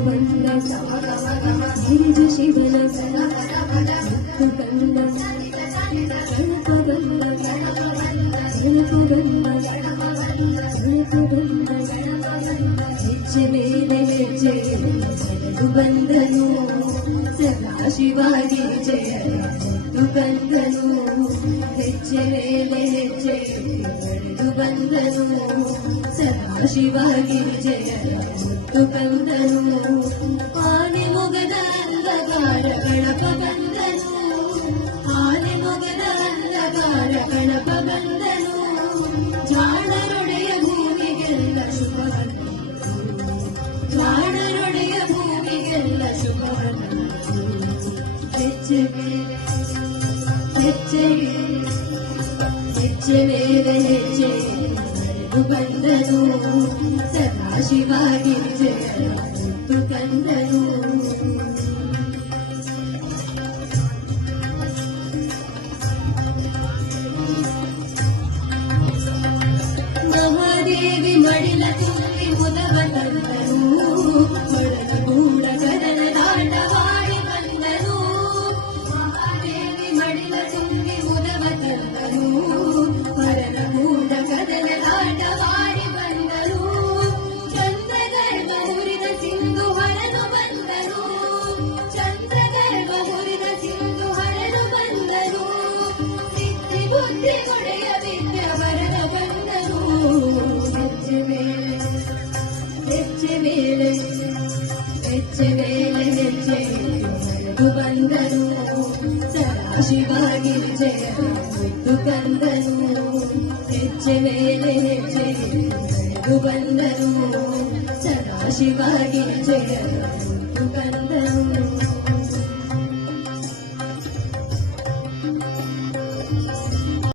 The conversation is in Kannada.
ಬಂದ ಗಿರಿಜು ಶಿವನ ಮುತ್ತು ಕಂದ ಗಣಪ ಬಂದ ಹೆಜ್ಜೆ ಮೇಲೆ ಹೆಜ್ಜೆ ನಡೆದು ಬಂದನು ಸದಾಶಿವಾಗಿ ಜಯ ಮುತ್ತು ಕಂದನು ಹೆಜ್ಜೆ ಮೇಲೆ ಹೆಜ್ಜೆ ನಡೆದು ಬಂದನು ಸದಾಶಿವಾಗಿ ಜಯ ಮುತ್ತು ಕಂದನು ಆನೆ ಮೊಗದ ಅಂಧಕಾರ ಗಣಪ ಬಂದನು ಆನೆ ಮೊಗದ ಅಂಧಕಾರ ಗಣಪ ಬಂದನು ಜಾಣರೊಡೆಯ ಭೂಮಿಗೆಲ್ಲ ಶುಭವನ್ನು ಜಾಣರೊಡೆಯ ಭೂಮಿಗೆಲ್ಲ ಶುಭವನ್ನು ಹೆಜ್ಜೆ ಮೇಲೆ ಹೆಜ್ಜೆ ಹೆಜ್ಜೆ ಮೇಲೆ ಹೆಜ್ಜೆ ನಡೆದು ಬಂದನು ಸದಾಶಿವಾಗಿ ಜಯ ಮುತ್ತು ಕಂದನು ಮಹಾದೇವಿ ಮಡಿಲ ತುಂಬಿ ಮುದವ ತಂದನು ಮಡಲ ಗೂಡ ಕದನ ದಾಟವಾಡಿ ಬಂದನು ಮಹಾದೇವಿ ಮಡಿಲ ತುಂಬಿ ಮುದವ ತಂದನು ಮರಲ ಗೂಡ ಕದನ ದಾಟವಾಡಿ ಬಂದನು ಚಂದ್ರಗರ್ಭ ಹುರಿದ ಸಿಂಧು ಹರನು ಬಂದನು ಚಂದ್ರಗರ್ಭ ಹುರಿದ ಸಿಂಧು ಹರನು ಬಂದನು ಸಿದ್ಧಿ ಬುದ್ಧಿ ಕೊಡೆಯ ವಿದ್ಯ ವರನ ಬಂದನು ಹೆಜ್ಜೆ ಮೇಲೆ ಹೆಜ್ಜೆ ಮೇಲೆ ಹೆಜ್ಜೆ ಮೇಲೆ ಹೆಜ್ಜೆ ನಡೆದು ಬಂದನು ಸದಾಶಿವಾಗಿ ಜಯ ಮುತ್ತು ಕಂದನು ಹೆಜ್ಜೆ ಮೇಲೆ ಹೆಜ್ಜೆ ನಡೆದು ಬಂದನು ಸದಾಶಿವಾಗಿ ಜಯ ಮುತ್ತು ಕಂದನು